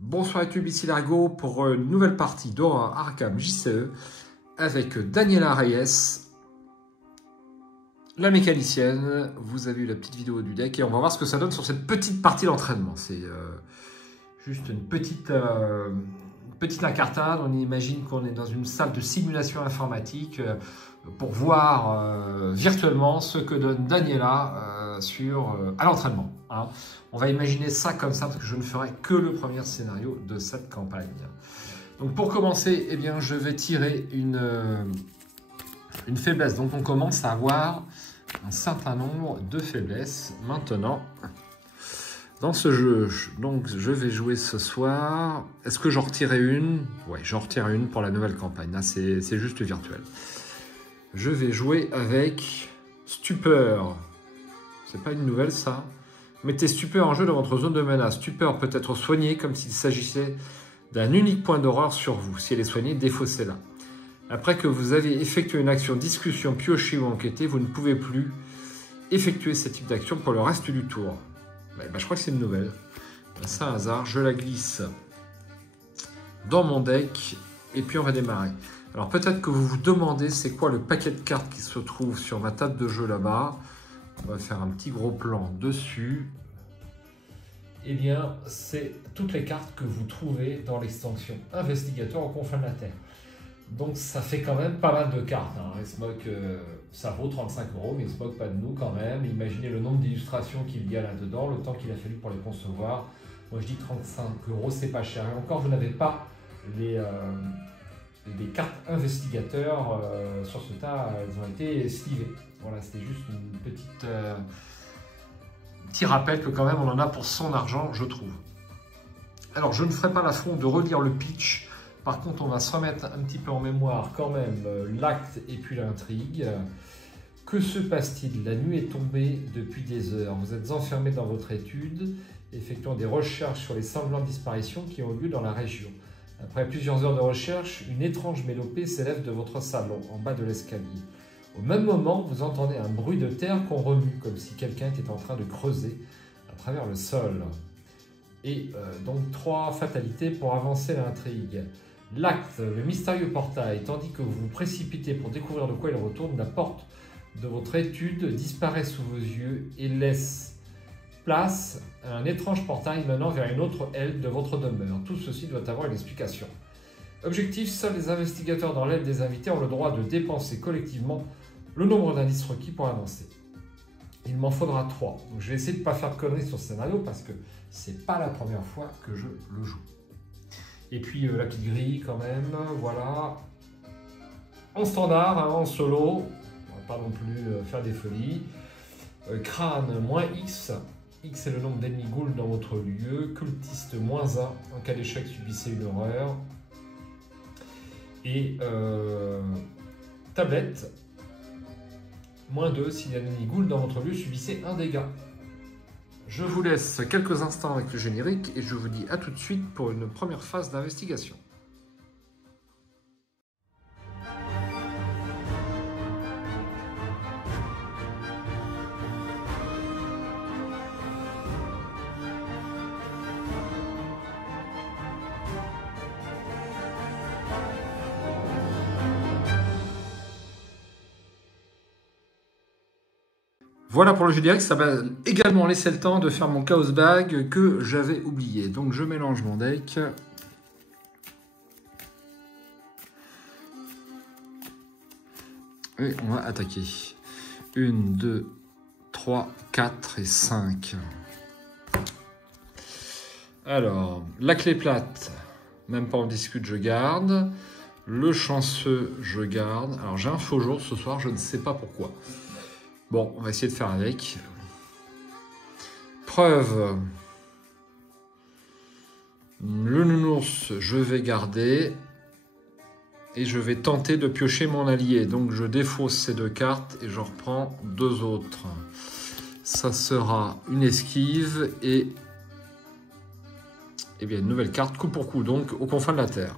Bonsoir YouTube, ici Largo pour une nouvelle partie d'Horror Arkham JCE avec Daniela Reyes, la mécanicienne. Vous avez eu la petite vidéo du deck et on va voir ce que ça donne sur cette petite partie d'entraînement. C'est juste une petite incartade. On imagine qu'on est dans une salle de simulation informatique pour voir virtuellement ce que donne Daniela à l'entraînement. Hein. On va imaginer ça comme ça parce que je ne ferai que le premier scénario de cette campagne. Donc pour commencer, eh bien, je vais tirer une faiblesse. Donc on commence à avoir un certain nombre de faiblesses maintenant dans ce jeu. Donc je vais jouer ce soir. Est-ce que j'en retirerai une? Oui, j'en retire une pour la nouvelle campagne. Là, c'est juste virtuel. Je vais jouer avec Stupeur. C'est pas une nouvelle, ça. Mettez Stupeur en jeu dans votre zone de menace. Stupeur peut être soignée comme s'il s'agissait d'un unique point d'horreur sur vous. Si elle est soignée, défaussez-la. Après que vous avez effectué une action discussion, piocher ou enquêter, vous ne pouvez plus effectuer ce type d'action pour le reste du tour. Je crois que c'est une nouvelle. C'est un hasard. Je la glisse dans mon deck et puis on va démarrer. Alors peut-être que vous vous demandez c'est quoi le paquet de cartes qui se trouve sur ma table de jeu là-bas. On va faire un petit gros plan dessus. Eh bien, c'est toutes les cartes que vous trouvez dans l'extension Investigateur aux confins de la Terre. Donc ça fait quand même pas mal de cartes. Hein. Ça vaut 35 €, mais ils ne se moquent pas de nous quand même. Imaginez le nombre d'illustrations qu'il y a là-dedans, le temps qu'il a fallu pour les concevoir. Moi je dis 35 €, c'est pas cher. Et encore, vous n'avez pas les cartes investigateurs sur ce tas, elles ont été slivées. Voilà, c'était juste une petit rappel que quand même on en a pour son argent, je trouve. Alors je ne ferai pas l'affront de relire le pitch. Par contre, on va se remettre un petit peu en mémoire quand même l'acte et puis l'intrigue. Que se passe-t-il? La nuit est tombée depuis des heures. Vous êtes enfermé dans votre étude, effectuant des recherches sur les semblantes disparitions qui ont lieu dans la région. Après plusieurs heures de recherche, une étrange mélopée s'élève de votre salon, en bas de l'escalier. Au même moment, vous entendez un bruit de terre qu'on remue, comme si quelqu'un était en train de creuser à travers le sol. Et donc 3 fatalités pour avancer l'intrigue. L'acte, le mystérieux portail, tandis que vous vous précipitez pour découvrir de quoi il retourne, la porte de votre étude disparaît sous vos yeux et laisse place à un étrange portail menant vers une autre aile de votre demeure. Tout ceci doit avoir une explication. Objectif, seuls les investigateurs dans l'aile des invités ont le droit de dépenser collectivement le nombre d'indices requis pour avancer. Il m'en faudra 3. Donc je vais essayer de ne pas faire de conneries sur ce scénario parce que c'est pas la première fois que je le joue. Et puis la petite grille quand même, voilà. En standard, hein, en solo, on va pas non plus faire des folies. Crâne, -X. X est le nombre d'ennemis ghouls dans votre lieu. Cultiste, -1. En cas d'échec, subissez une horreur. Et tablette, -2. Si un ennemi ghoul dans votre lieu, subissez un dégât. Je vous laisse quelques instants avec le générique et je vous dis à tout de suite pour une première phase d'investigation. Voilà pour le générique, ça va également laisser le temps de faire mon Chaos Bag que j'avais oublié. Donc je mélange mon deck. Et on va attaquer. 1, 2, 3, 4 et 5. Alors, la clé plate, même pas en discute, je garde. Le chanceux, je garde. Alors j'ai un faux jour ce soir, je ne sais pas pourquoi. Bon, on va essayer de faire avec. Preuve. Le nounours, je vais garder. Et je vais tenter de piocher mon allié. Donc je défausse ces 2 cartes et je reprends 2 autres. Ça sera une esquive et bien une nouvelle carte, coup pour coup, donc aux confins de la Terre.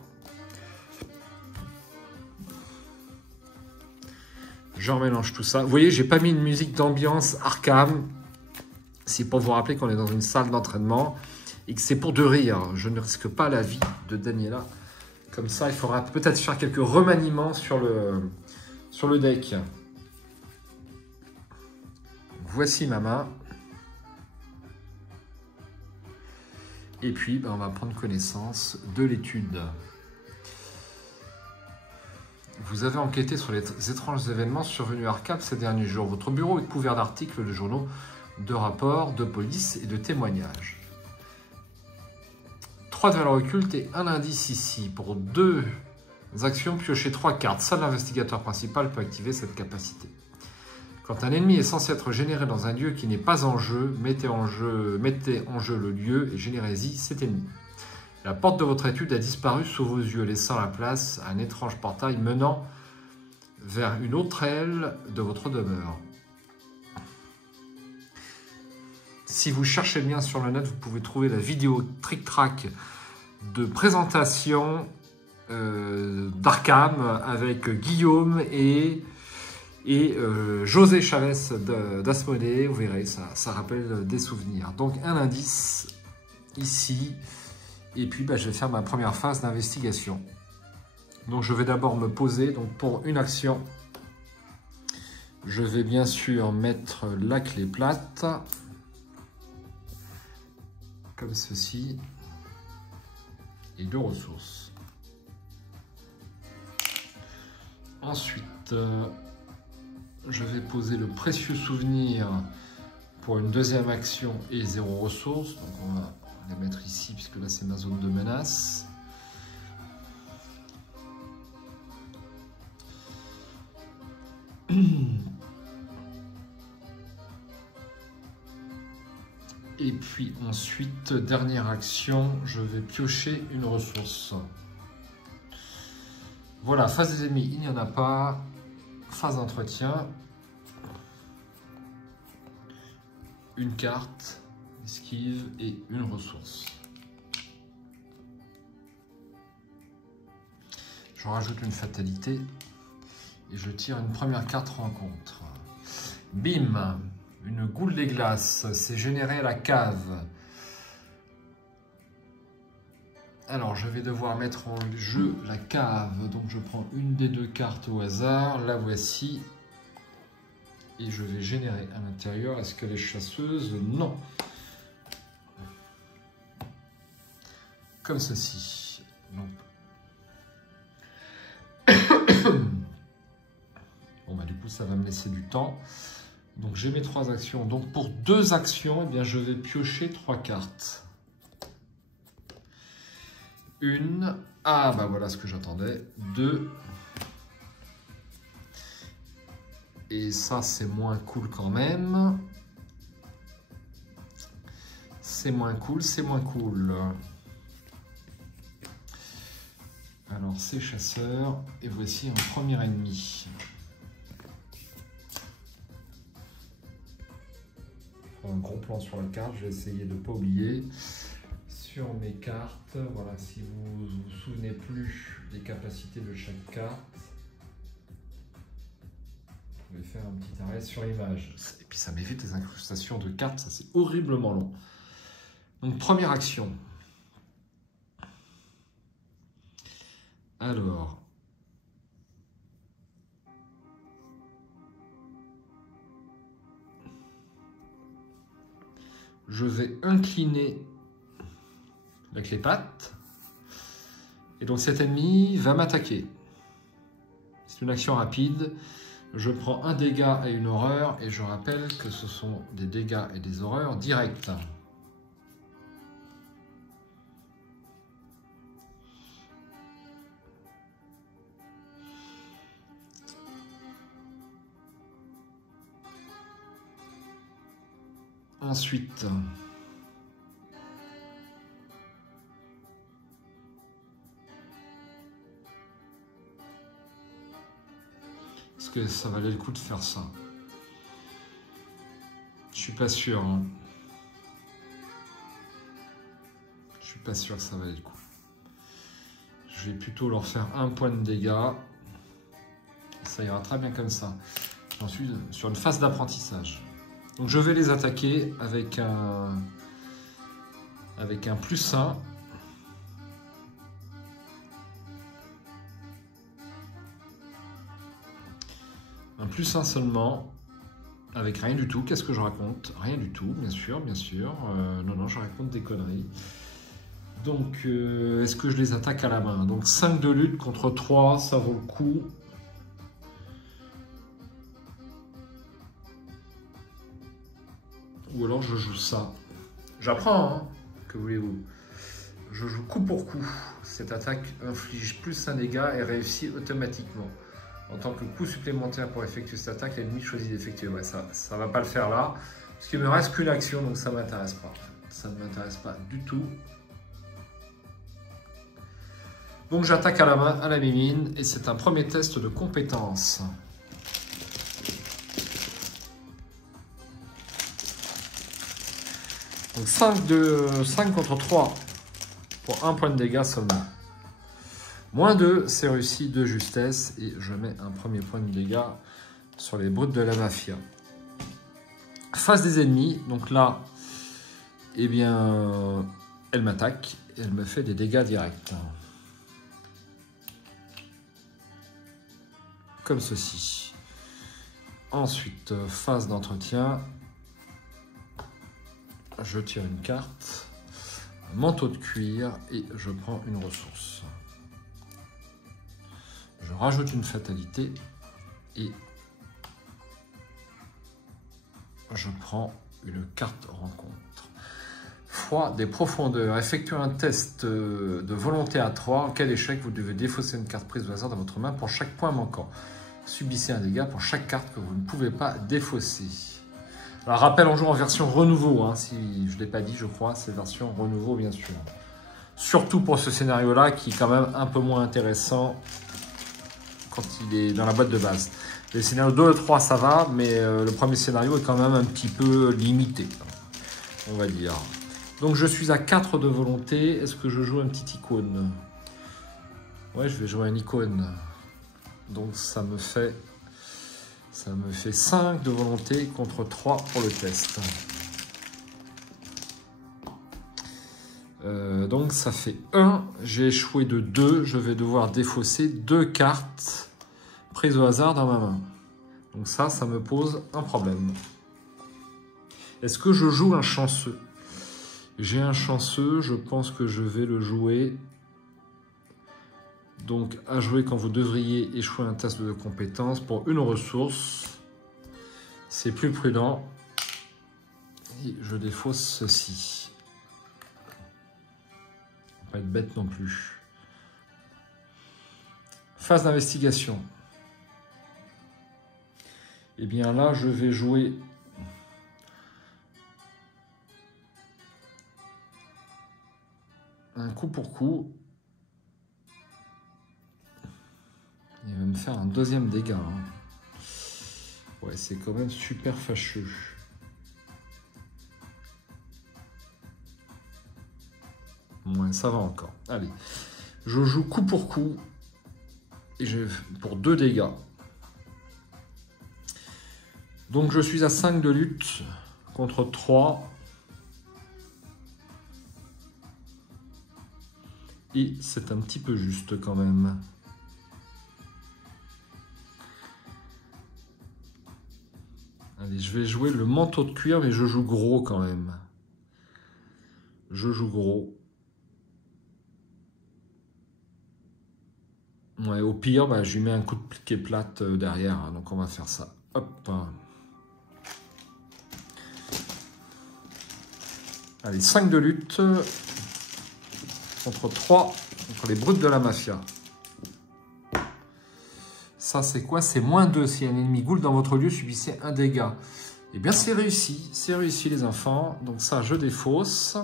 Je remélange tout ça. Vous voyez, j'ai pas mis une musique d'ambiance Arkham. C'est pour vous rappeler qu'on est dans une salle d'entraînement et que c'est pour de rire. Je ne risque pas la vie de Daniela. Comme ça, il faudra peut-être faire quelques remaniements sur le deck. Voici ma main. Et puis, ben, on va prendre connaissance de l'étude. Vous avez enquêté sur les étranges événements survenus à Arkham ces derniers jours. Votre bureau est couvert d'articles de journaux, de rapports, de police et de témoignages. 3 de valeur occulte et un indice ici. Pour 2 actions, piochez 3 cartes. Seul l'investigateur principal peut activer cette capacité. Quand un ennemi est censé être généré dans un lieu qui n'est pas en jeu, mettez en jeu le lieu et générez-y cet ennemi. La porte de votre étude a disparu sous vos yeux, laissant la place à un étrange portail menant vers une autre aile de votre demeure. Si vous cherchez bien sur le net, vous pouvez trouver la vidéo trick-track de présentation d'Arkham avec Guillaume et José Chavez d'Asmodée. Vous verrez, ça rappelle des souvenirs. Donc un indice ici. Et puis, je vais faire ma première phase d'investigation. Donc, je vais d'abord me poser. Donc, pour une action, je vais bien sûr mettre la clé plate. Comme ceci. Et 2 ressources. Ensuite, je vais poser le précieux souvenir pour une deuxième action et 0 ressources. Donc, on va les mettre ici puisque là c'est ma zone de menace. Et puis ensuite, dernière action, je vais piocher une ressource. Voilà, phase des ennemis, il n'y en a pas. Phase d'entretien. Une carte, esquive et une ressource. Je rajoute une fatalité et je tire une première carte rencontre. Bim! Une goule des glaces, c'est généré à la cave. Alors, je vais devoir mettre en jeu la cave. Donc, je prends une des 2 cartes au hasard. La voici. Et je vais générer à l'intérieur. Est-ce qu'elle est chasseuse? Non. Comme ceci. Donc. Bon, du coup, ça va me laisser du temps. Donc, j'ai mes 3 actions. Donc, pour 2 actions, eh bien, je vais piocher 3 cartes. Une. Ah, voilà ce que j'attendais. 2. Et ça, c'est moins cool quand même. C'est moins cool, c'est moins cool. Alors, c'est chasseur. Et voici un premier ennemi. Un gros plan sur la carte. Je vais essayer de ne pas oublier. Sur mes cartes, voilà, si vous vous souvenez plus des capacités de chaque carte, vous pouvez faire un petit arrêt sur l'image. Et puis ça m'évite les incrustations de cartes, ça c'est horriblement long. Donc première action. Alors, je vais incliner la clé patte. Et donc cet ennemi va m'attaquer. C'est une action rapide. Je prends un dégât et une horreur. Et je rappelle que ce sont des dégâts et des horreurs directs. Ensuite, est-ce que ça valait le coup de faire ça? Je suis pas sûr. Hein. Je suis pas sûr que ça valait le coup. Je vais plutôt leur faire un point de dégâts. Ça ira très bien comme ça. J'en suis sur une phase d'apprentissage. Donc je vais les attaquer avec un avec un +1. Un +1 seulement, avec rien du tout. Qu'est-ce que je raconte? Rien du tout, bien sûr, bien sûr. Non, je raconte des conneries. Donc, est-ce que je les attaque à la main? Donc, 5 de lutte contre 3, ça vaut le coup. Ou alors, je joue ça. J'apprends, hein, que voulez-vous? Je joue coup pour coup. Cette attaque inflige +1 dégât et réussit automatiquement. En tant que coup supplémentaire pour effectuer cette attaque, l'ennemi choisit d'effectuer. Ouais, ça ne va pas le faire là. Parce qu'il me reste qu'une action, donc ça ne m'intéresse pas. Ça ne m'intéresse pas du tout. Donc j'attaque à la main, à la mimine, et c'est un premier test de compétence. Donc 5 contre 3 pour 1 point de dégâts seulement. -2, c'est réussi de justesse et je mets un premier point de dégâts sur les brutes de la mafia. Face des ennemis, donc là, eh bien, elle m'attaque, elle me fait des dégâts directs. Comme ceci. Ensuite, phase d'entretien, je tire une carte, un manteau de cuir et je prends une ressource. Je rajoute une fatalité et je prends une carte rencontre. Froid des profondeurs. Effectuez un test de volonté à 3. En cas d'échec, vous devez défausser une carte prise au hasard dans votre main pour chaque point manquant. Subissez un dégât pour chaque carte que vous ne pouvez pas défausser. Alors, rappel, on joue en version renouveau. Hein, si je ne l'ai pas dit, je crois, c'est version renouveau, bien sûr. Surtout pour ce scénario-là, qui est quand même un peu moins intéressant quand il est dans la boîte de base. Les scénarios 2 et 3, ça va, mais le premier scénario est quand même un petit peu limité, on va dire. Donc je suis à 4 de volonté. Est-ce que je joue un petit icône? Ouais, je vais jouer un icône. Donc ça me fait 5 de volonté contre 3 pour le test. Donc ça fait 1. J'ai échoué de 2. Je vais devoir défausser 2 cartes prises au hasard dans ma main. Donc ça me pose un problème. Est-ce que je joue un chanceux? J'ai un chanceux, je pense que je vais le jouer. Donc à jouer quand vous devriez échouer un test de compétence pour une ressource. C'est plus prudent. Et je défausse ceci. Pas être bête non plus. Phase d'investigation. Et bien là, je vais jouer un coup pour coup. Il va me faire un deuxième dégât. Hein. Ouais, c'est quand même super fâcheux. Ouais, ça va encore. Allez, je joue coup pour coup. Et pour 2 dégâts. Donc je suis à 5 de lutte contre 3. Et c'est un petit peu juste quand même. Allez, je vais jouer le manteau de cuir, mais je joue gros quand même. Je joue gros. Ouais, au pire, bah, je lui mets un coup de piquet plate derrière. Hein, donc on va faire ça. Hop. Allez, 5 de lutte contre 3 contre les brutes de la mafia. Ça, c'est quoi? C'est -2. Si un ennemi goule dans votre lieu, subissez un dégât. Eh bien, c'est réussi. C'est réussi, les enfants. Donc ça, je défausse.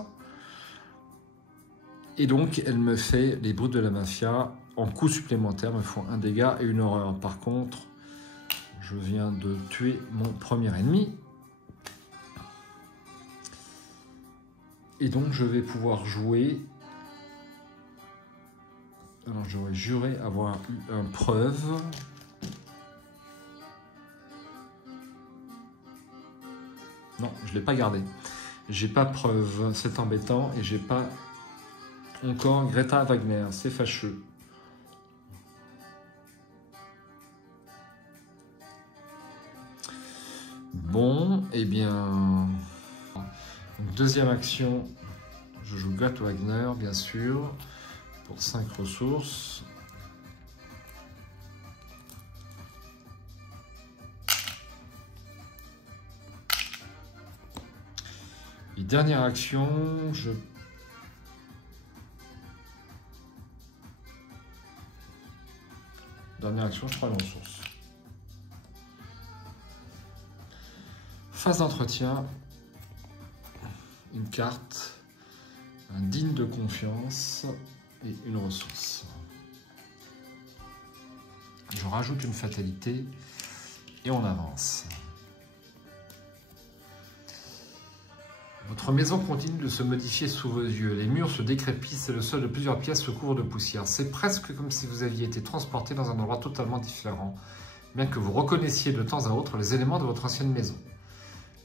Et donc, elle me fait, les brutes de la mafia, en coup supplémentaire, me font un dégât et une horreur. Par contre, je viens de tuer mon premier ennemi. Et donc, je vais pouvoir jouer. Alors, j'aurais juré avoir eu un preuve. Non, je ne l'ai pas gardé. J'ai pas preuve, c'est embêtant, et j'ai pas encore Greta Wagner, c'est fâcheux. Bon, eh bien... Donc, deuxième action, je joue Greta Wagner, bien sûr, pour 5 ressources. Et dernière action, je prends une ressource. Phase d'entretien, une carte, un digne de confiance et une ressource. Je rajoute une fatalité et on avance. Votre maison continue de se modifier sous vos yeux. Les murs se décrépissent et le sol de plusieurs pièces se couvre de poussière. C'est presque comme si vous aviez été transporté dans un endroit totalement différent, bien que vous reconnaissiez de temps à autre les éléments de votre ancienne maison.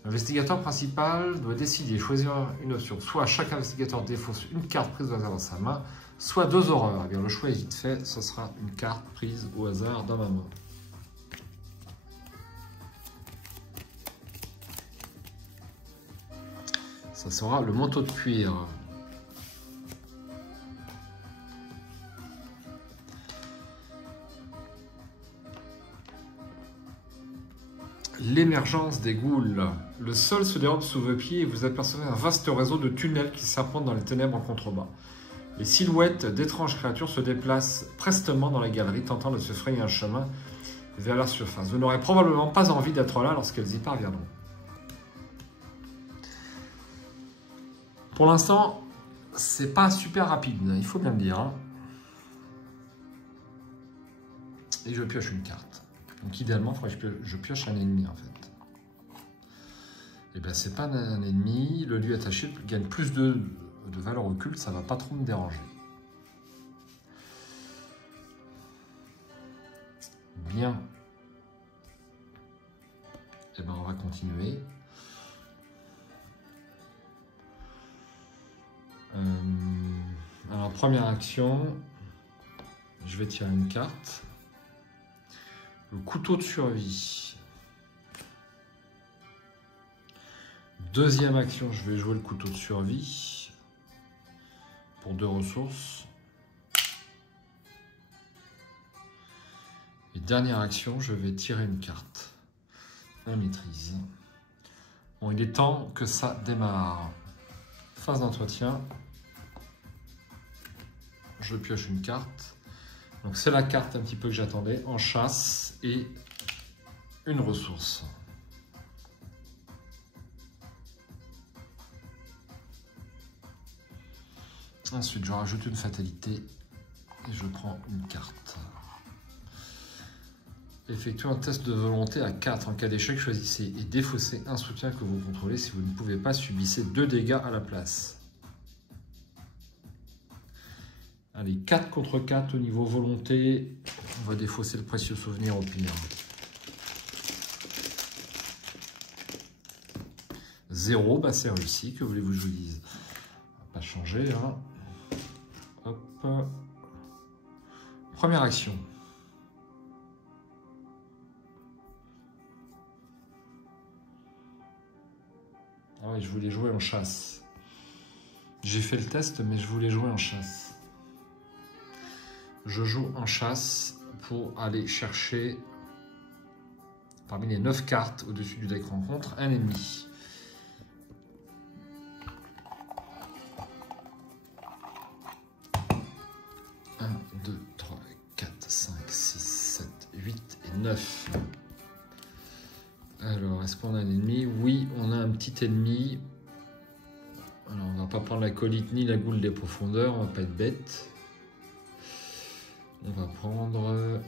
L'investigateur principal doit décider, choisir une option. Soit chaque investigateur défausse une carte prise au hasard dans sa main, soit 2 horreurs. Eh bien, le choix est vite fait, ce sera une carte prise au hasard dans ma main. Ça sera le manteau de cuir. L'émergence des ghouls. Le sol se dérobe sous vos pieds et vous apercevez un vaste réseau de tunnels qui serpentent dans les ténèbres en contrebas. Les silhouettes d'étranges créatures se déplacent prestement dans les galeries, tentant de se frayer un chemin vers la surface. Vous n'aurez probablement pas envie d'être là lorsqu'elles y parviendront. Pour l'instant, c'est pas super rapide, il faut bien le dire. Hein. Et je pioche une carte. Donc idéalement, il faudrait que je pioche un ennemi en fait. Et bien c'est pas un ennemi, le lieu attaché gagne plus de valeur occulte, ça va pas trop me déranger. Bien. Et ben on va continuer. Alors première action, je vais tirer une carte. Le couteau de survie. Deuxième action, je vais jouer le couteau de survie pour 2 ressources. Et dernière action, je vais tirer une carte. La maîtrise. Bon, il est temps que ça démarre. Phase d'entretien. Je pioche une carte. Donc c'est la carte un petit peu que j'attendais, en chasse et une ressource. Ensuite, je rajoute une fatalité et je prends une carte. Effectuez un test de volonté à 4. En cas d'échec, choisissez et défaussez un soutien que vous contrôlez. Si vous ne pouvez pas, subissez 2 dégâts à la place. Allez, 4 contre 4 au niveau volonté. On va défausser le précieux souvenir au pire. 0, bah c'est réussi. Que voulez-vous que je vous dise? On va pas changer. Hein. Hop. Première action. Ah ouais, je voulais jouer en chasse. J'ai fait le test, mais je voulais jouer en chasse. Je joue en chasse pour aller chercher, parmi les 9 cartes au-dessus du deck rencontre, un ennemi. Un, 2, 3, 4, 5, 6, 7, 8 et 9. Alors, est-ce qu'on a un ennemi? Oui, on a un petit ennemi. Alors, on va pas prendre la colite ni la goule des profondeurs, on va pas être bête. On va prendre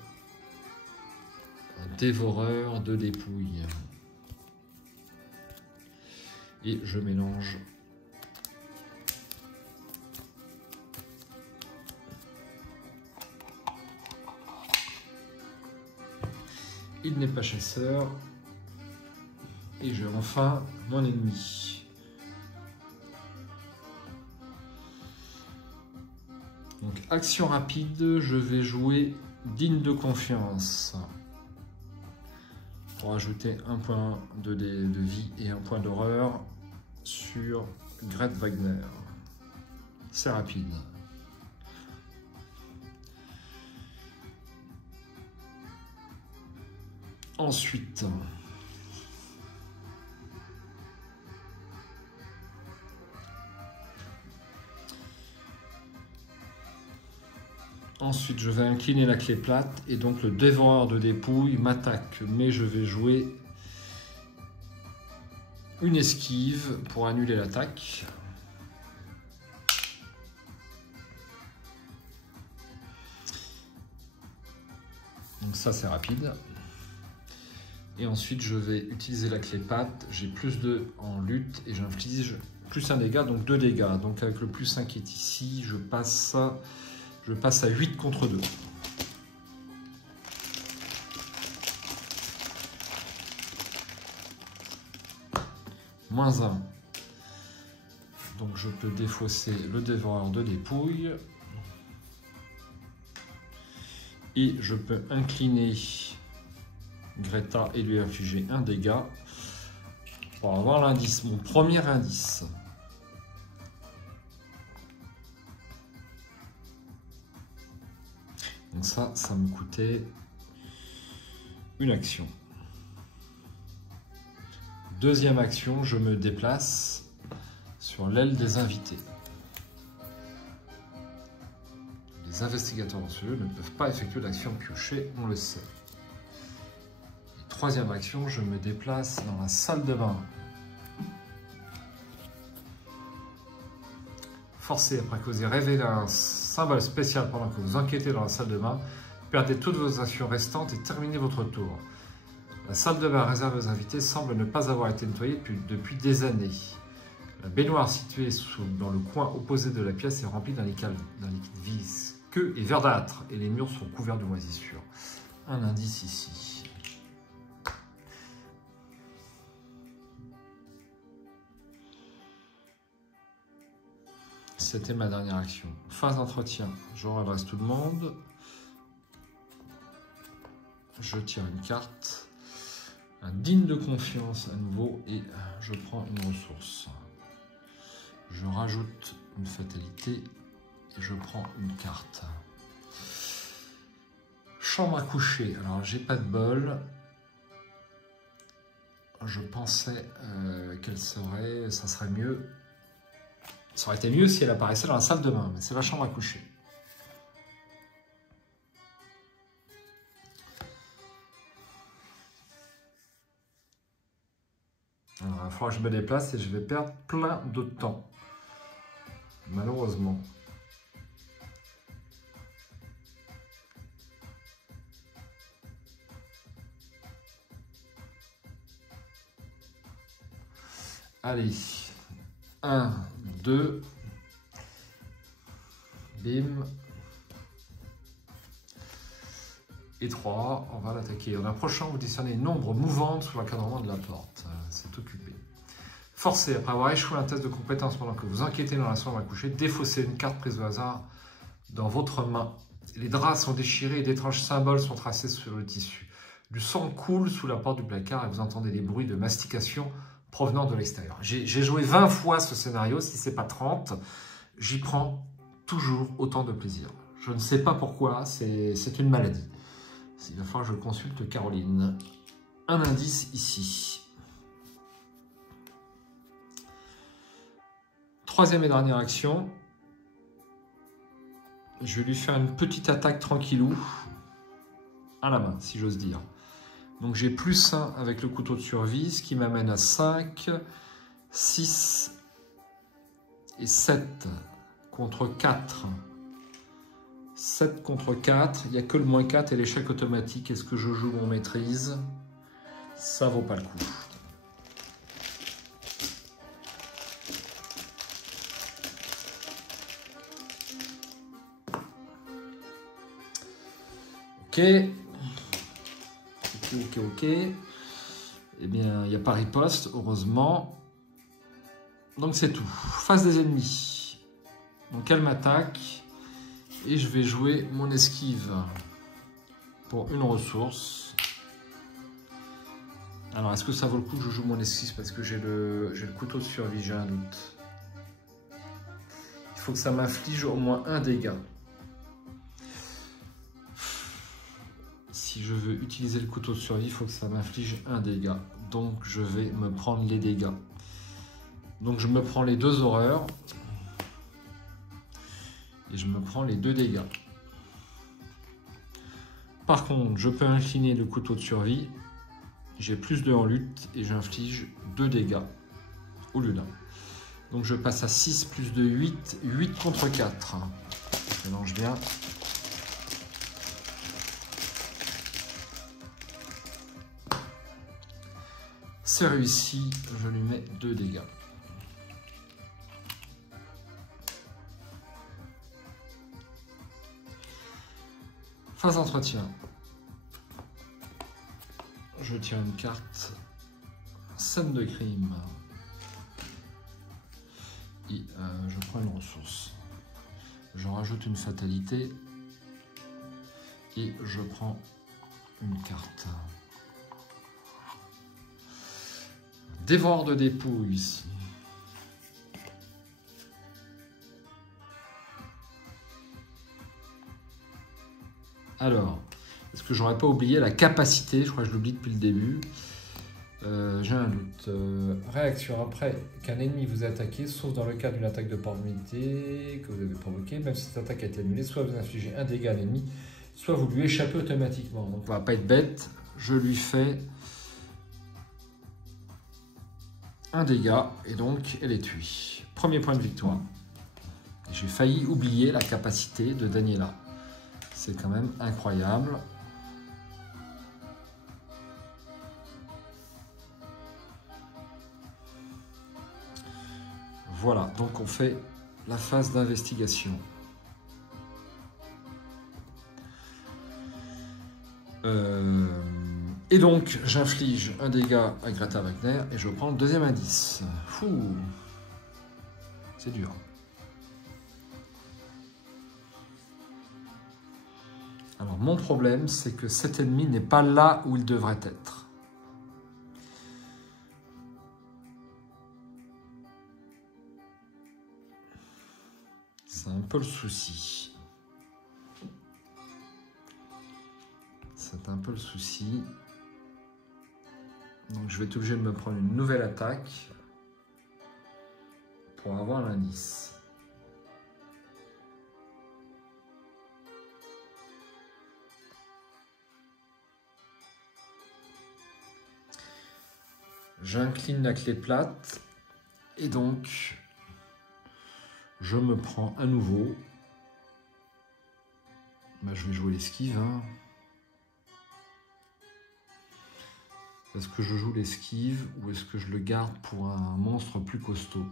un dévoreur de dépouilles. Et je mélange il n'est pas chasseur. Et j'ai enfin mon ennemi. Donc action rapide, je vais jouer digne de confiance pour ajouter un point de vie et un point d'horreur sur Gret Wagner. C'est rapide. Ensuite, je vais incliner la clé plate et donc le dévoreur de dépouilles m'attaque, mais je vais jouer une esquive pour annuler l'attaque. Donc ça c'est rapide. Et ensuite je vais utiliser la clé patte, j'ai plus 2 en lutte et j'inflige plus 1 dégât, donc 2 dégâts. Donc avec le plus 1 qui est ici, je passe à 8 contre 2. Moins 1. Donc je peux défausser le dévoreur de dépouilles. Et je peux incliner Greta et lui infliger un dégât pour avoir l'indice, mon premier indice. Donc ça me coûtait une action. Deuxième action, je me déplace sur l'aile des invités. Les investigateurs dans ce lieu ne peuvent pas effectuer d'action piochée, on le sait. Et troisième action, je me déplace dans la salle de bain. Forcé, après que vous ayez révélé un symbole spécial pendant que vous enquêtez dans la salle de bain, perdez toutes vos actions restantes et terminez votre tour. La salle de bain réservée aux invités semble ne pas avoir été nettoyée depuis des années. La baignoire située dans le coin opposé de la pièce est remplie d'un liquide visqueux et verdâtre, et les murs sont couverts de moisissures. Un indice ici. C'était ma dernière action. Phase d'entretien. Je redresse tout le monde. Je tire une carte. Un digne de confiance à nouveau et je prends une ressource. Je rajoute une fatalité et je prends une carte. Chambre à coucher. Alors j'ai pas de bol. Je pensais ça serait mieux. Ça aurait été mieux si elle apparaissait dans la salle de bain, mais c'est la chambre à coucher. Alors, il va falloir que je me déplace et je vais perdre plein de temps. Malheureusement. Allez. 1, 2. Bim. Et 3. On va l'attaquer. En approchant, vous discernez une ombre mouvante sous l'encadrement de la porte. C'est occupé. Forcé, après avoir échoué un test de compétence pendant que vous enquêtez dans la chambre à coucher, défaussez une carte prise au hasard dans votre main. Les draps sont déchirés et d'étranges symboles sont tracés sur le tissu. Du sang coule sous la porte du placard et vous entendez des bruits de mastication provenant de l'extérieur. J'ai joué 20 fois ce scénario, si ce n'est pas 30, j'y prends toujours autant de plaisir. Je ne sais pas pourquoi, c'est une maladie. Il va falloir que je consulte Caroline. Un indice ici. Troisième et dernière action. Je vais lui faire une petite attaque tranquillou à la main, si j'ose dire. Donc j'ai plus 1 avec le couteau de survie, ce qui m'amène à 5, 6 et 7 contre 4. 7 contre 4, il n'y a que le moins 4 et l'échec automatique. Est-ce que je joue mon maîtrise? Ça vaut pas le coup. Ok. Ok. Eh bien, il n'y a pas riposte, heureusement. Donc c'est tout. Face des ennemis. Donc elle m'attaque. Et je vais jouer mon esquive pour une ressource. Alors, est-ce que ça vaut le coup que je joue mon esquive parce que j'ai le couteau de survie, j'ai un doute. Il faut que ça m'inflige au moins un dégât. Si je veux utiliser le couteau de survie, il faut que ça m'inflige un dégât. Donc, je vais me prendre les dégâts. Donc, je me prends les 2 horreurs. Et je me prends les 2 dégâts. Par contre, je peux incliner le couteau de survie. J'ai plus 2 en lutte et j'inflige 2 dégâts au lieu d'un. Donc je passe à 6 plus 2, 8. 8 contre 4. Je mélange bien. C'est réussi, je lui mets 2 dégâts. Phase d'entretien. Je tire une carte. Scène de crime. Et je prends une ressource. Je rajoute une fatalité. Et je prends une carte. Dévore de dépouilles ici. Alors, est-ce que j'aurais pas oublié la capacité? Je crois que je l'oublie depuis le début. J'ai un doute. Réaction après qu'un ennemi vous a attaqué, sauf dans le cas d'une attaque d'opportunité que vous avez provoquée, même si cette attaque a été annulée, soit vous infligez un dégât à l'ennemi, soit vous lui échappez automatiquement. Donc on va pas être bête, je lui fais un dégât et donc elle est tuée. Premier point de victoire. J'ai failli oublier la capacité de Daniela. C'est quand même incroyable. Voilà, donc on fait la phase d'investigation. Et donc, j'inflige un dégât à Greta Wagner et je prends le deuxième indice. Fou, c'est dur. Alors, mon problème, c'est que cet ennemi n'est pas là où il devrait être. C'est un peu le souci. C'est un peu le souci. Donc je vais être obligé de me prendre une nouvelle attaque pour avoir l'indice. J'incline la clé plate et donc je me prends à nouveau. Je vais jouer l'esquive. Est-ce que je joue l'esquive ou est-ce que je le garde pour un monstre plus costaud?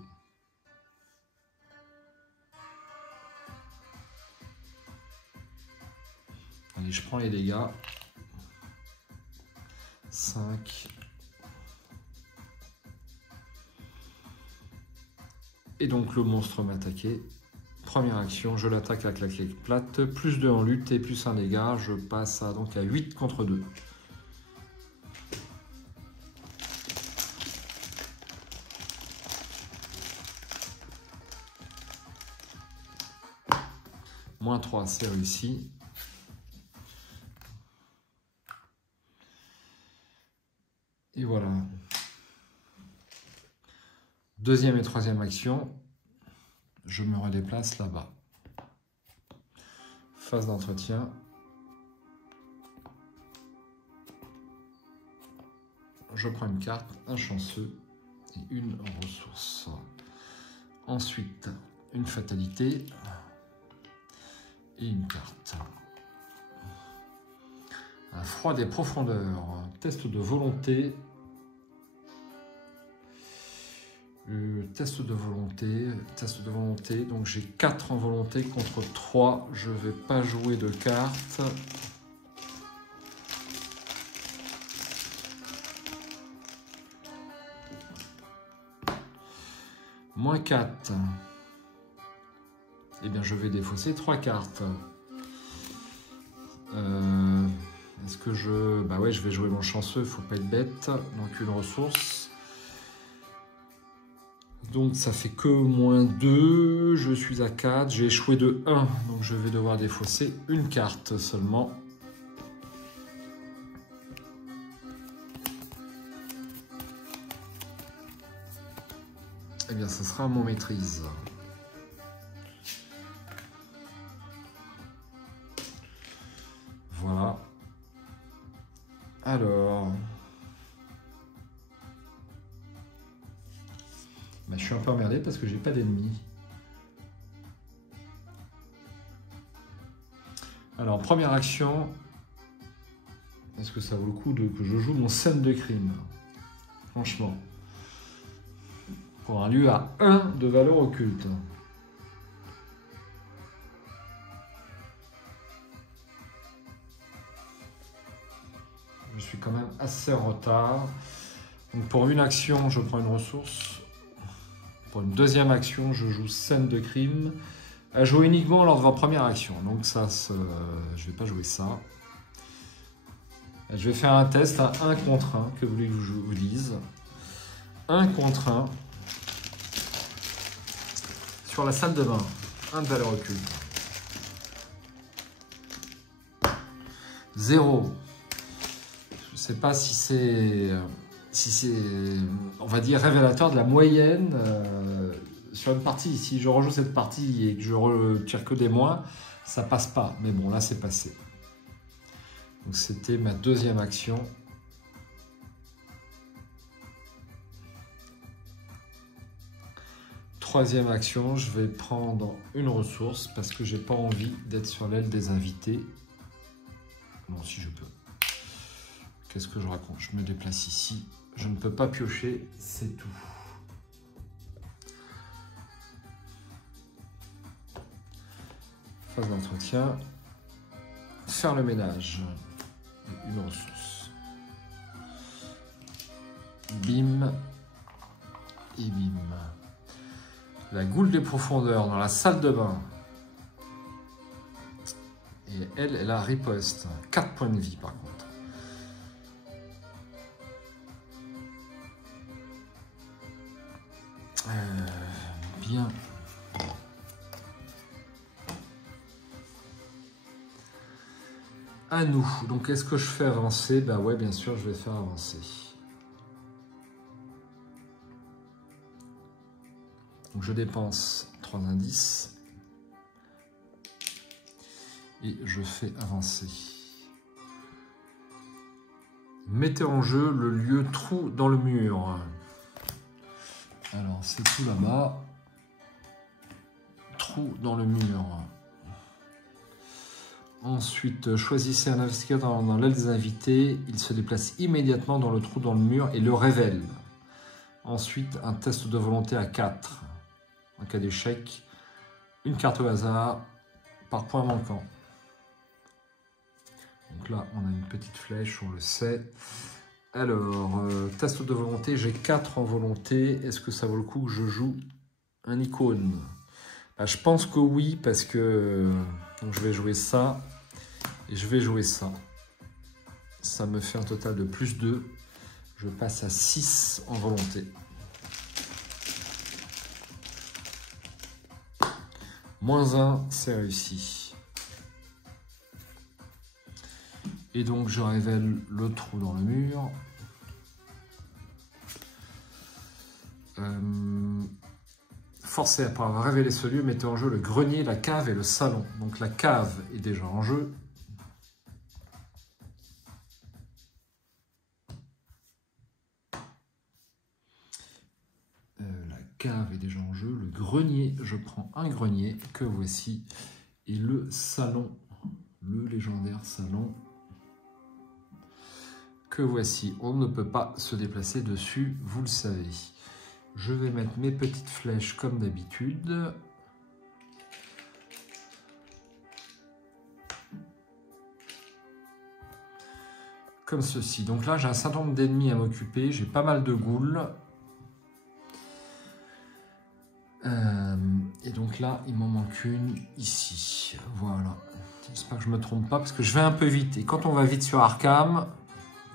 Allez, je prends les dégâts. 5. Et donc le monstre m'a attaqué. Première action, je l'attaque avec la clé plate. Plus 2 en lutte et plus 1 dégât. Je passe donc à 8 contre 2. Moins 3, c'est réussi. Et voilà. Deuxième et troisième action. Je me redéplace là-bas. Phase d'entretien. Je prends une carte, un chanceux et une ressource. Ensuite, une fatalité. Et une carte. Un froid des profondeurs. Test de volonté. Test de volonté. Donc j'ai 4 en volonté contre 3. Je ne vais pas jouer de cartes. Moins 4. eh bien je vais défausser 3 cartes. Est-ce que je... Bah ouais, je vais jouer mon chanceux, il faut pas être bête. Donc une ressource. Donc ça fait que -2, je suis à 4, j'ai échoué de 1, donc je vais devoir défausser une carte seulement. Eh bien, ce sera mon maîtrise. Voilà. Alors... Bah, je suis un peu emmerdé parce que j'ai pas d'ennemis. Alors, première action... Est-ce que ça vaut le coup que je joue mon scène de crime? Franchement. Pour un lieu à 1 de valeur occulte. Je suis quand même assez en retard. Donc pour une action, je prends une ressource. Pour une deuxième action, je joue scène de crime. À jouer uniquement lors de votre première action. Donc ça, je vais pas jouer ça. Je vais faire un test à 1 contre 1, que vous voulez que je vous dise. 1 contre 1. Sur la salle de bain. 1 de valeur occulte. 0. Je ne sais pas si c'est, on va dire, révélateur de la moyenne sur une partie. Si je rejoue cette partie et que je retire que des moins, ça passe pas. Mais bon, là, c'est passé. Donc, c'était ma deuxième action. Troisième action, je vais prendre une ressource parce que j'ai pas envie d'être sur l'aile des invités. Bon, si je peux. Qu'est-ce que je raconte? Je me déplace ici. Je ne peux pas piocher, c'est tout. Phase d'entretien. Faire le ménage. Une ressource. Bim. Et bim. La goule des profondeurs dans la salle de bain. Et elle a riposte. 4 points de vie par contre. Bien. À nous. Donc est-ce que je fais avancer? Bah ouais, bien sûr, je vais faire avancer. Donc je dépense 3 indices. Et je fais avancer. Mettez en jeu le lieu trou dans le mur. Alors c'est tout là-bas. Trou dans le mur. Ensuite, choisissez un investigateur dans l'aile des invités. Il se déplace immédiatement dans le trou dans le mur et le révèle. Ensuite, un test de volonté à 4. En cas d'échec, une carte au hasard par point manquant. Donc là, on a une petite flèche, on le sait. Alors, test de volonté, j'ai 4 en volonté. Est-ce que ça vaut le coup que je joue un icône? Bah, je pense que oui, parce que donc je vais jouer ça et je vais jouer ça. Ça me fait un total de +2. Je passe à 6 en volonté. -1, c'est réussi. Et donc je révèle le trou dans le mur. Forcé après avoir révélé ce lieu, mettez en jeu le grenier, la cave et le salon. Donc la cave est déjà en jeu. La cave est déjà en jeu. Le grenier, je prends un grenier que voici. Et le salon, le légendaire salon que voici. On ne peut pas se déplacer dessus, vous le savez. Je vais mettre mes petites flèches comme d'habitude. Comme ceci. Donc là, j'ai un certain nombre d'ennemis à m'occuper. J'ai pas mal de ghouls. Et donc là, il m'en manque une ici. Voilà. J'espère que je ne me trompe pas parce que je vais un peu vite. Et quand on va vite sur Arkham,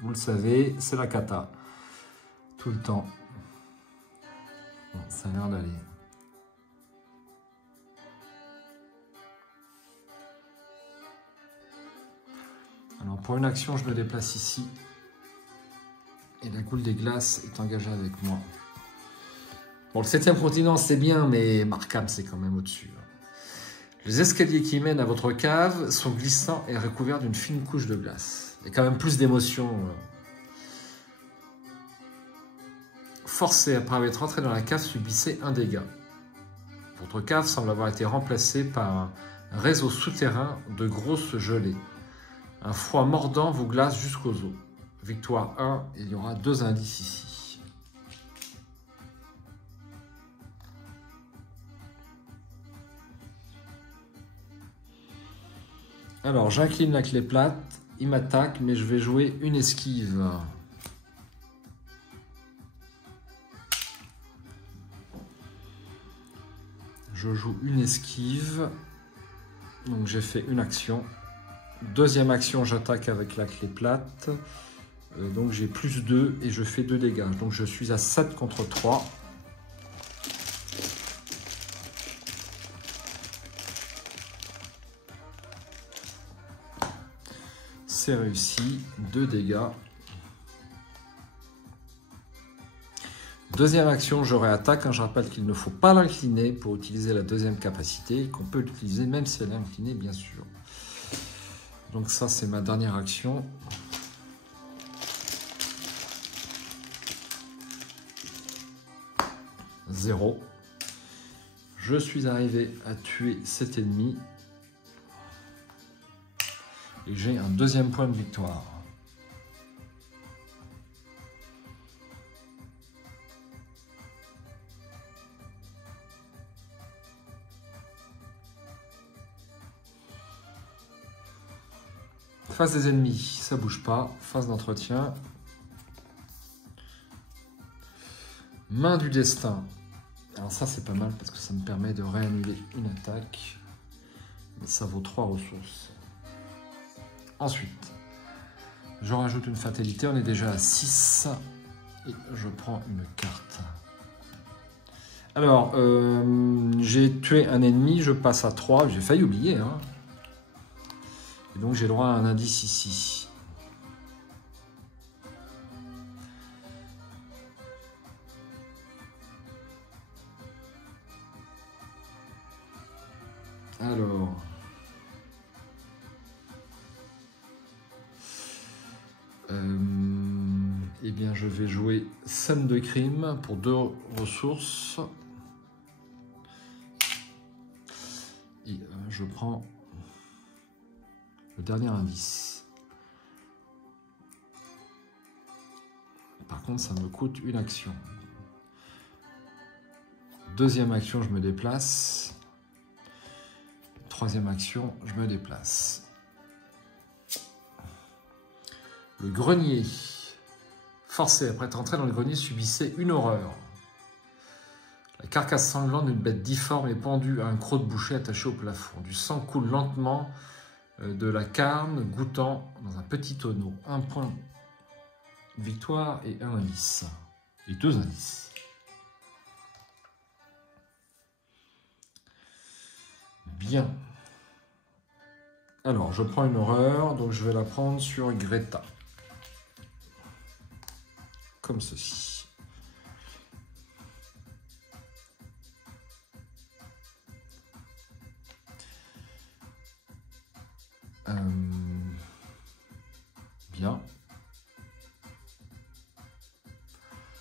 vous le savez, c'est la cata. Tout le temps. Bon, ça a l'air d'aller. Alors pour une action, je me déplace ici. Et la Goule des Glaces est engagée avec moi. Bon, le 7e continent, c'est bien, mais Arkham, c'est quand même au-dessus. Les escaliers qui mènent à votre cave sont glissants et recouverts d'une fine couche de glace. Il y a quand même plus d'émotion. Forcé après être entré dans la cave, subissez un dégât. Votre cave semble avoir été remplacée par un réseau souterrain de grosses gelées. Un froid mordant vous glace jusqu'aux os. Victoire 1, et il y aura 2 indices ici. Alors, j'incline la clé plate, il m'attaque, mais je vais jouer une esquive. Je joue une esquive, donc j'ai fait une action. Deuxième action, j'attaque avec la clé plate, donc j'ai plus 2 et je fais 2 dégâts. Donc je suis à 7 contre 3. C'est réussi, 2 dégâts. Deuxième action, je réattaque. Je rappelle qu'il ne faut pas l'incliner pour utiliser la deuxième capacité, qu'on peut l'utiliser même si elle est inclinée, bien sûr. Donc ça, c'est ma dernière action. Zéro. Je suis arrivé à tuer cet ennemi. Et j'ai un deuxième point de victoire. Phase des ennemis, ça bouge pas. Phase d'entretien. Main du destin. Alors ça, c'est pas mal parce que ça me permet de réannuler une attaque. Mais ça vaut 3 ressources. Ensuite, je rajoute une fatalité, on est déjà à 6 et je prends une carte. Alors, j'ai tué un ennemi, je passe à 3, j'ai failli oublier. Hein. Et donc j'ai droit à un indice ici. Alors... eh bien, je vais jouer scène de crime pour 2 ressources. Et je prends le dernier indice. Par contre, ça me coûte une action. Deuxième action, je me déplace. Troisième action, je me déplace. Le grenier. Forcé, après être entré dans le grenier, subissait une horreur. La carcasse sanglante d'une bête difforme est pendue à un croc de boucher attaché au plafond. Du sang coule lentement de la carne, goûtant dans un petit tonneau. Un point de victoire et un indice. Et 2 indices. Bien. Alors, je prends une horreur, donc je vais la prendre sur Greta. Comme ceci. Bien.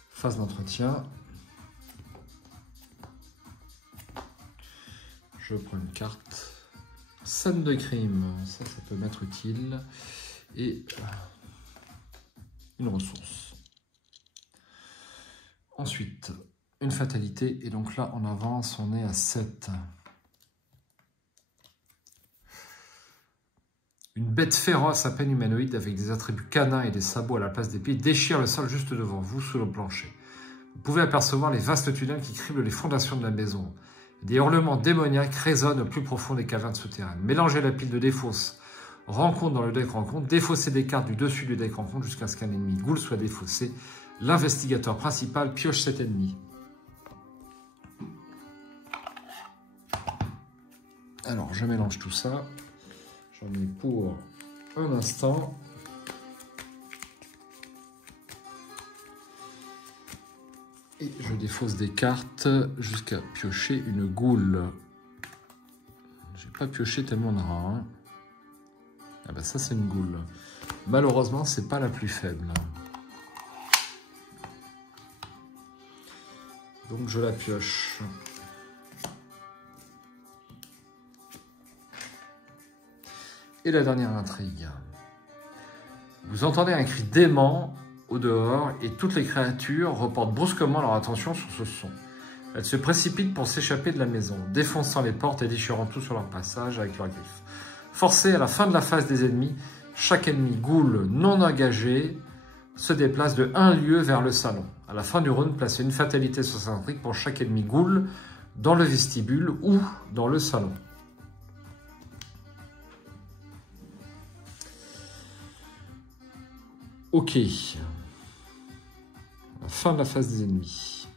Phase d'entretien. Je prends une carte. Scène de crime. Ça peut m'être utile. Et une ressource. Ensuite, une fatalité. Et donc là, on avance, on est à 7. Une bête féroce à peine humanoïde avec des attributs canins et des sabots à la place des pieds déchire le sol juste devant vous sous le plancher. Vous pouvez apercevoir les vastes tunnels qui criblent les fondations de la maison. Des hurlements démoniaques résonnent au plus profond des cavernes souterraines. Mélangez la pile de défausse rencontre dans le deck rencontre, défaussez des cartes du dessus du deck rencontre jusqu'à ce qu'un ennemi ghoul soit défaussé. L'investigateur principal pioche cet ennemi. Alors, je mélange tout ça. J'en ai pour un instant. Et je défausse des cartes jusqu'à piocher une goule. J'ai pas pioché tellement de rats. Hein. Ah bah ça, c'est une goule. Malheureusement, c'est pas la plus faible. Donc, je la pioche. Et la dernière intrigue. Vous entendez un cri d'aimant au dehors et toutes les créatures reportent brusquement leur attention sur ce son. Elles se précipitent pour s'échapper de la maison, défonçant les portes et déchirant tout sur leur passage avec leurs griffes. Forcés à la fin de la phase des ennemis, chaque ennemi ghoul non engagé se déplace de 1 lieu vers le salon. À la fin du round, placez une fatalité sur cette intrigue pour chaque ennemi ghoul dans le vestibule ou dans le salon. Ok. La fin de la phase des ennemis.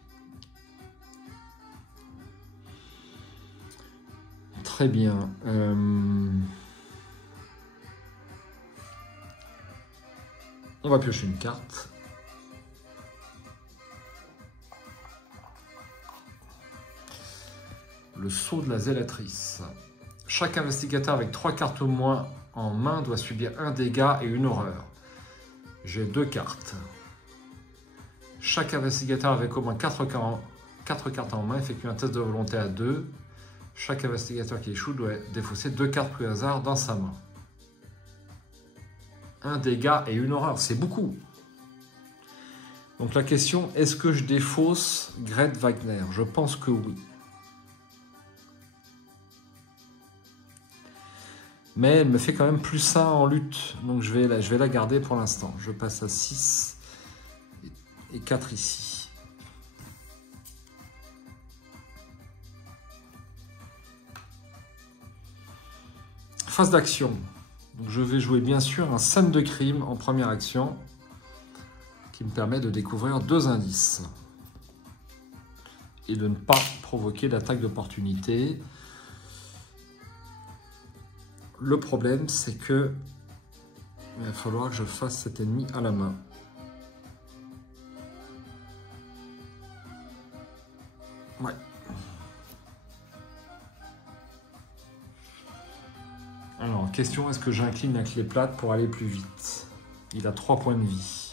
Très bien. On va piocher une carte. Le sceau de la zélatrice. Chaque investigateur avec 3 cartes au moins en main doit subir un dégât et une horreur. J'ai 2 cartes. Chaque investigateur avec au moins 4 cartes en main effectue un test de volonté à 2. Chaque investigateur qui échoue doit défausser 2 cartes pris au hasard dans sa main. Un dégât et une horreur, c'est beaucoup. Donc la question, est-ce que je défausse Gret Wagner? Je pense que oui. Mais elle me fait quand même plus 1 en lutte. Donc je vais la garder pour l'instant. Je passe à 6 et 4 ici. Phase d'action. Donc je vais jouer bien sûr un scène de crime en première action qui me permet de découvrir 2 indices et de ne pas provoquer d'attaque d'opportunité. Le problème, c'est que il va falloir que je fasse cet ennemi à la main. Ouais. Alors, question, est-ce que j'incline la clé plate pour aller plus vite? Il a 3 points de vie.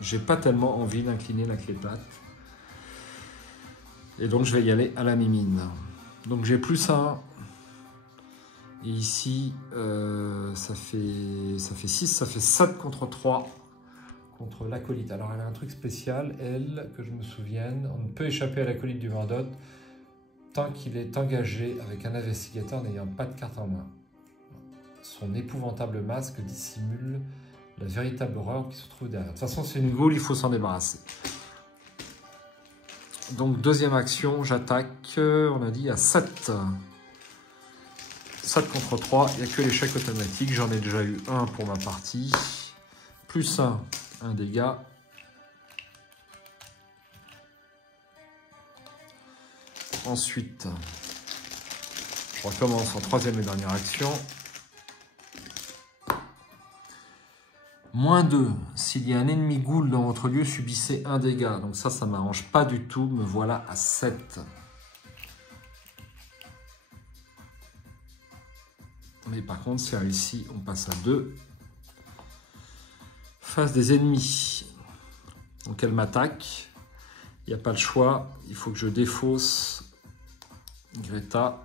J'ai pas tellement envie d'incliner la clé plate. Et donc, je vais y aller à la mimine. Donc, j'ai plus 1. Et ici, ça fait 6, ça fait 7 contre 3 contre l'acolyte. Alors, elle a un truc spécial, elle, que je me souvienne. On ne peut échapper à l'acolyte du Mordot tant qu'il est engagé avec un investigateur n'ayant pas de carte en main. Son épouvantable masque dissimule la véritable horreur qui se trouve derrière. De toute façon, c'est une ghoul, il faut s'en débarrasser. Donc, deuxième action, j'attaque, on a dit, à 7. 7 contre 3, il n'y a que l'échec automatique. J'en ai déjà eu 1 pour ma partie. Plus 1, un dégât. Ensuite, je recommence en troisième et dernière action. Moins 2, s'il y a un ennemi ghoul dans votre lieu, subissez un dégât. Donc ça ne m'arrange pas du tout. Me voilà à 7. Mais par contre, c'est ici, on passe à 2. Face des ennemis. Donc elle m'attaque. Il n'y a pas le choix. Il faut que je défausse Greta.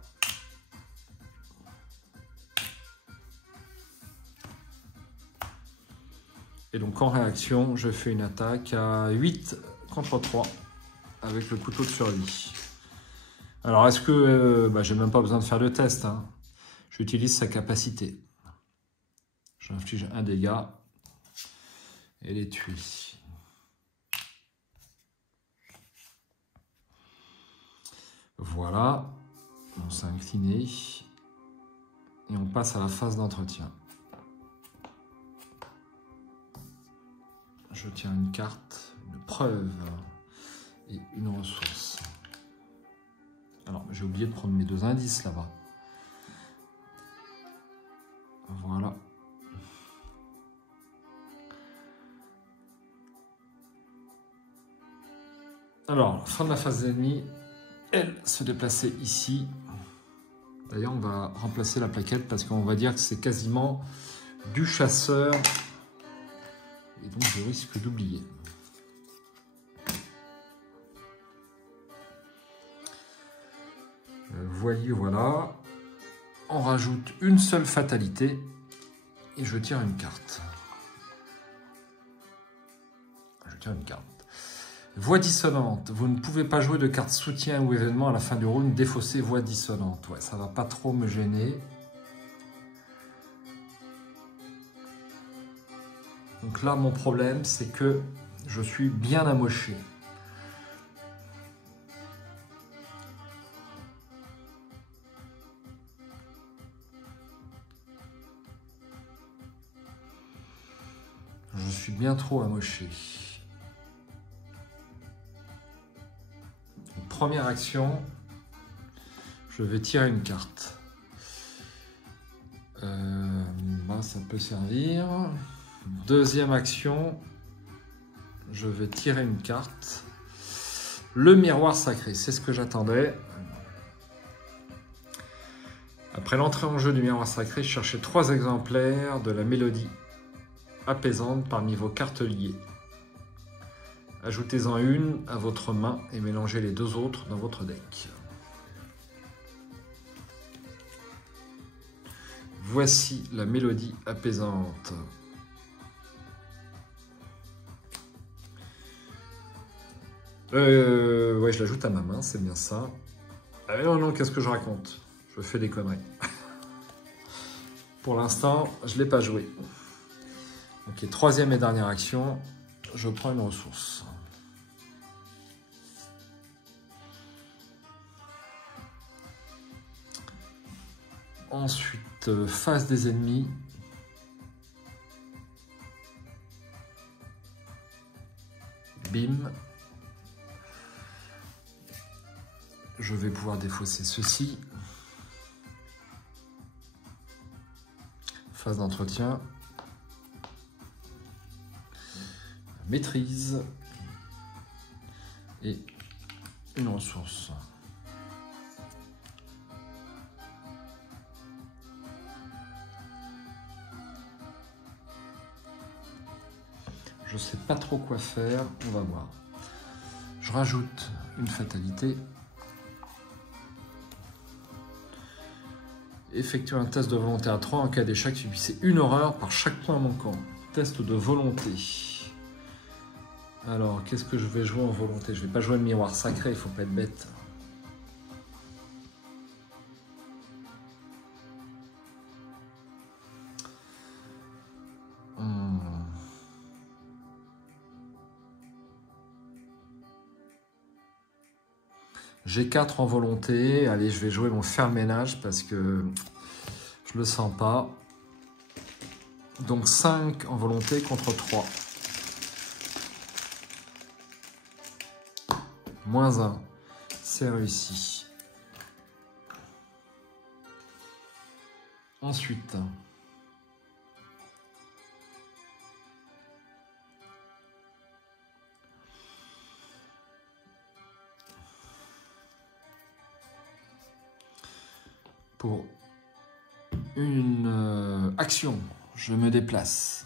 Et donc en réaction, je fais une attaque à 8 contre 3 avec le couteau de survie. Alors est-ce que... j'ai même pas besoin de faire de test. Hein. j'utilise sa capacité. J'inflige un dégât et les tuer. Voilà, on s'est incliné et on passe à la phase d'entretien. Je tiens une carte, une preuve et une ressource. Alors, j'ai oublié de prendre mes 2 indices là-bas. Voilà. Alors, fin de la phase d'ennemi, elle se déplaçait ici. D'ailleurs, on va remplacer la plaquette parce qu'on va dire que c'est quasiment du chasseur. Et donc, je risque d'oublier. Voilà. On rajoute une seule fatalité et je tire une carte. Voix dissonante. Vous ne pouvez pas jouer de carte soutien ou événement à la fin du round. Défausser voix dissonante. Ouais, ça va pas trop me gêner. Donc là, mon problème, c'est que je suis bien amoché. Je suis bien trop amoché. Donc, première action, je vais tirer une carte. Ça peut servir. Deuxième action, je vais tirer une carte. Le miroir sacré, c'est ce que j'attendais. Après l'entrée en jeu du miroir sacré, cherchez 3 exemplaires de la mélodie apaisante parmi vos cartes liées. Ajoutez-en une à votre main et mélangez les 2 autres dans votre deck. Voici la mélodie apaisante. Ouais, je l'ajoute à ma main, c'est bien ça. Ah non, qu'est-ce que je raconte? Je fais des conneries. Pour l'instant, je ne l'ai pas joué. Ok, troisième et dernière action, je prends une ressource. Ensuite, face des ennemis. Bim. Je vais pouvoir défausser ceci. Phase d'entretien. Maîtrise. Et une ressource. Je sais pas trop quoi faire, on va voir. Je rajoute une fatalité. Effectuez un test de volonté à 3. En cas d'échec, subissez une horreur par chaque point manquant. Test de volonté. Alors, qu'est-ce que je vais jouer en volonté? Je vais pas jouer le miroir sacré, il faut pas être bête. J'ai 4 en volonté. Allez, je vais jouer mon faire-ménage parce que je le sens pas. Donc 5 en volonté contre 3. Moins 1. C'est réussi. Ensuite, pour une action, je me déplace.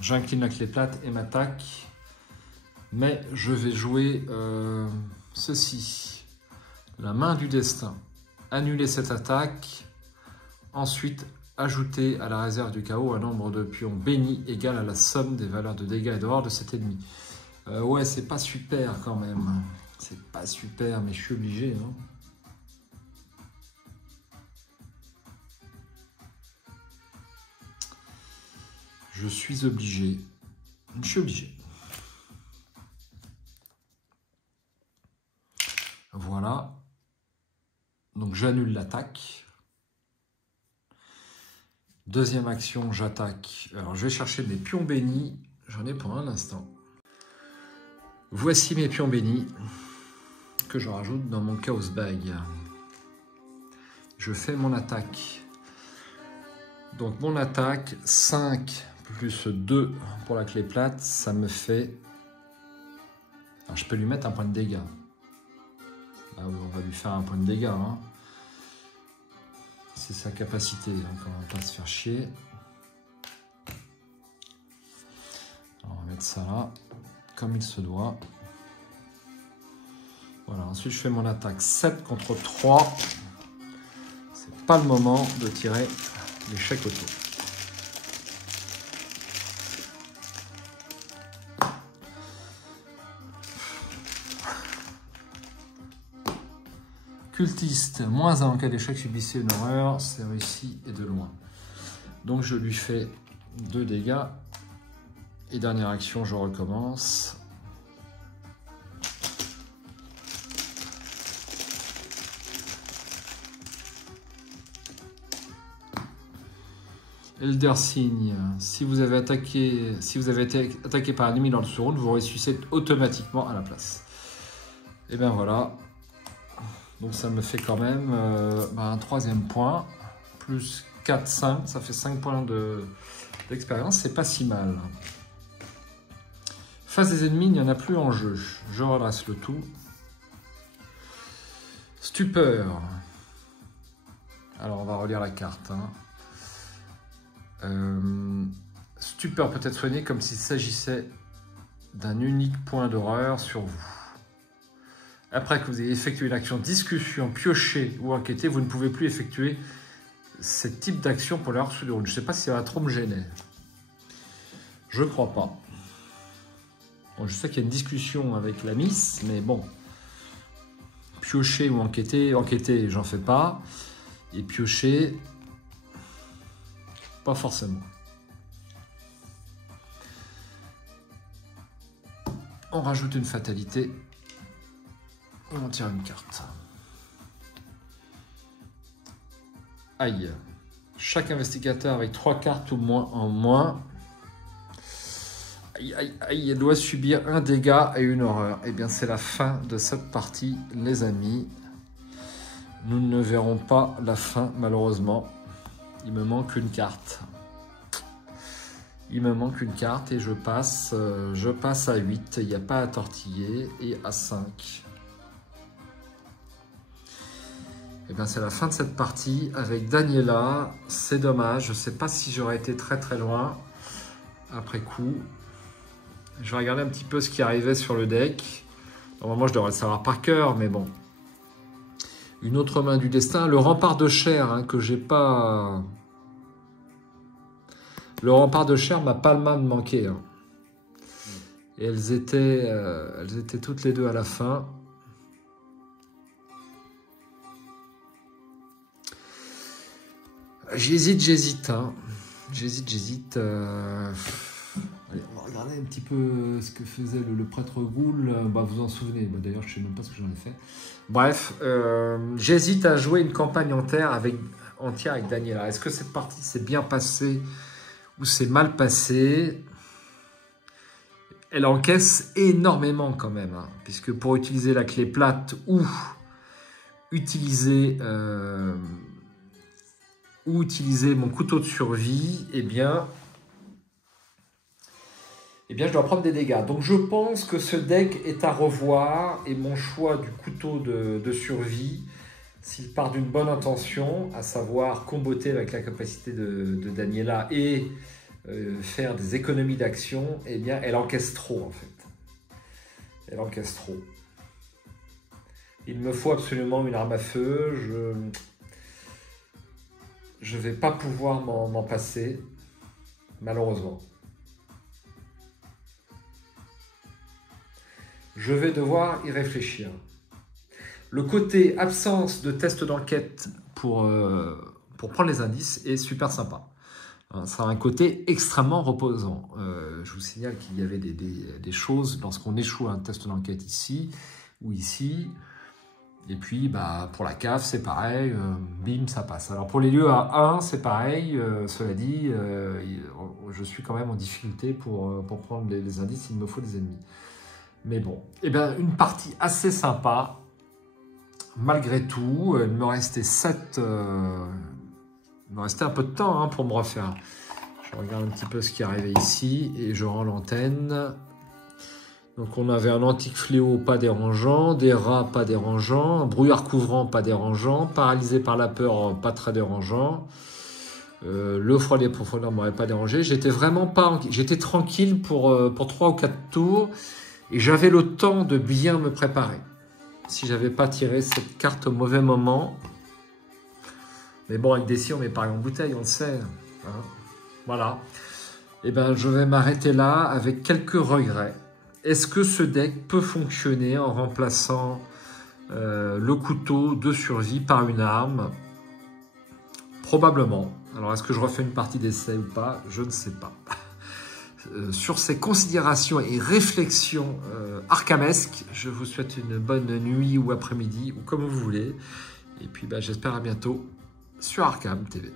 J'incline la clé plate et m'attaque. Mais je vais jouer ceci. La main du destin. Annuler cette attaque. Ensuite, ajouter à la réserve du chaos un nombre de pions bénis égal à la somme des valeurs de dégâts et d'horreur de cet ennemi. Ouais, c'est pas super quand même. C'est pas super, mais je suis obligé. Hein. Je suis obligé. Je suis obligé. Voilà. Donc j'annule l'attaque. Deuxième action, j'attaque. Alors je vais chercher mes pions bénis. J'en ai pour un instant. Voici mes pions bénis que je rajoute dans mon Chaos Bag. Je fais mon attaque. Donc mon attaque, 5 plus 2 pour la clé plate, ça me fait... Alors je peux lui mettre un point de dégâts. Là, on va lui faire un point de dégâts. Hein. C'est sa capacité, donc on va pas se faire chier. Alors, on va mettre ça là, comme il se doit. Voilà, ensuite je fais mon attaque 7 contre 3. C'est pas le moment de tirer l'échec auto. Cultiste, -1 en cas d'échec, subissez une horreur, c'est réussi et de loin. Donc je lui fais 2 dégâts. Et dernière action, je recommence. Elder Signe, si vous avez été attaqué par un ennemi lors de ce round, vous ressuscitez automatiquement à la place. Et bien voilà. Donc ça me fait quand même un troisième point, plus 4, 5, ça fait 5 points d'expérience, c'est pas si mal. Face des ennemis, il n'y en a plus en jeu. Je redresse le tout. Stupeur. Alors on va relire la carte. Hein. Stupeur peut être soigné comme s'il s'agissait d'un unique point d'horreur sur vous. Après que vous ayez effectué une action discussion, piocher ou enquêter, vous ne pouvez plus effectuer ce type d'action pour l'heure sous le round. Je ne sais pas si ça va trop me gêner. Je ne crois pas. Bon, je sais qu'il y a une discussion avec la Miss, mais bon. Piocher ou enquêter, j'en fais pas. Et piocher, pas forcément. On rajoute une fatalité. Et on tire une carte. Aïe. Chaque investigateur avec 3 cartes ou moins en moins. Aïe, aïe, aïe, il doit subir un dégât et une horreur. Eh bien, c'est la fin de cette partie, les amis. Nous ne verrons pas la fin, malheureusement. Il me manque une carte. Il me manque une carte et je passe à 8. Il n'y a pas à tortiller. Et à 5. Et bien, c'est la fin de cette partie avec Daniela. C'est dommage. Je ne sais pas si j'aurais été très très loin après coup. Je vais regarder un petit peu ce qui arrivait sur le deck. Normalement, je devrais le savoir par cœur, mais bon. Une autre main du destin. Le rempart de chair, hein, que j'ai pas... Le rempart de chair m'a pas le mal manqué. Hein. Et elles étaient toutes les deux à la fin. J'hésite. Hein. J'hésite. Allez, on va regarder un petit peu ce que faisait le prêtre Ghoul. Bah, vous en souvenez. Bah, d'ailleurs, je ne sais même pas ce que j'en ai fait. Bref, j'hésite à jouer une campagne entière avec Daniela. Est-ce que cette partie s'est bien passée ou s'est mal passée? Elle encaisse énormément quand même. Hein, puisque pour utiliser la clé plate ou utiliser mon couteau de survie, eh bien, je dois prendre des dégâts. Donc, je pense que ce deck est à revoir et mon choix du couteau de survie, s'il part d'une bonne intention, à savoir comboter avec la capacité de Daniela et faire des économies d'action, eh bien, elle encaisse trop, en fait. Elle encaisse trop. Il me faut absolument une arme à feu. Je ne vais pas pouvoir m'en passer, malheureusement. je vais devoir y réfléchir. Le côté absence de test d'enquête pour prendre les indices est super sympa. Ça a un côté extrêmement reposant. Je vous signale qu'il y avait des choses lorsqu'on échoue à un test d'enquête ici ou ici. Et puis, bah, pour la cave, c'est pareil, bim, ça passe. Alors, pour les lieux à 1, c'est pareil. Cela dit, je suis quand même en difficulté pour prendre les indices. Il me faut des ennemis. Mais bon, eh bien, une partie assez sympa. Malgré tout, il me restait 7... il me restait un peu de temps pour me refaire. Je regarde un petit peu ce qui est arrivé ici et je rends l'antenne. Donc on avait un antique fléau pas dérangeant, des rats pas dérangeants, un brouillard couvrant pas dérangeant, paralysé par la peur pas très dérangeant, le froid des profondeurs m'aurait pas dérangé. J'étais vraiment pas, j'étais tranquille pour 3 ou 4 tours et j'avais le temps de bien me préparer. Si j'avais pas tiré cette carte au mauvais moment. Mais bon, avec des si on met pareil en bouteille, on le sait. Hein. Voilà. Et ben, je vais m'arrêter là avec quelques regrets. Est-ce que ce deck peut fonctionner en remplaçant le couteau de survie par une arme? Probablement. Alors, est-ce que je refais une partie d'essai ou pas? Je ne sais pas. Sur ces considérations et réflexions arcamesques, je vous souhaite une bonne nuit ou après-midi, ou comme vous voulez. Et puis, bah, j'espère à bientôt sur Arkham TV.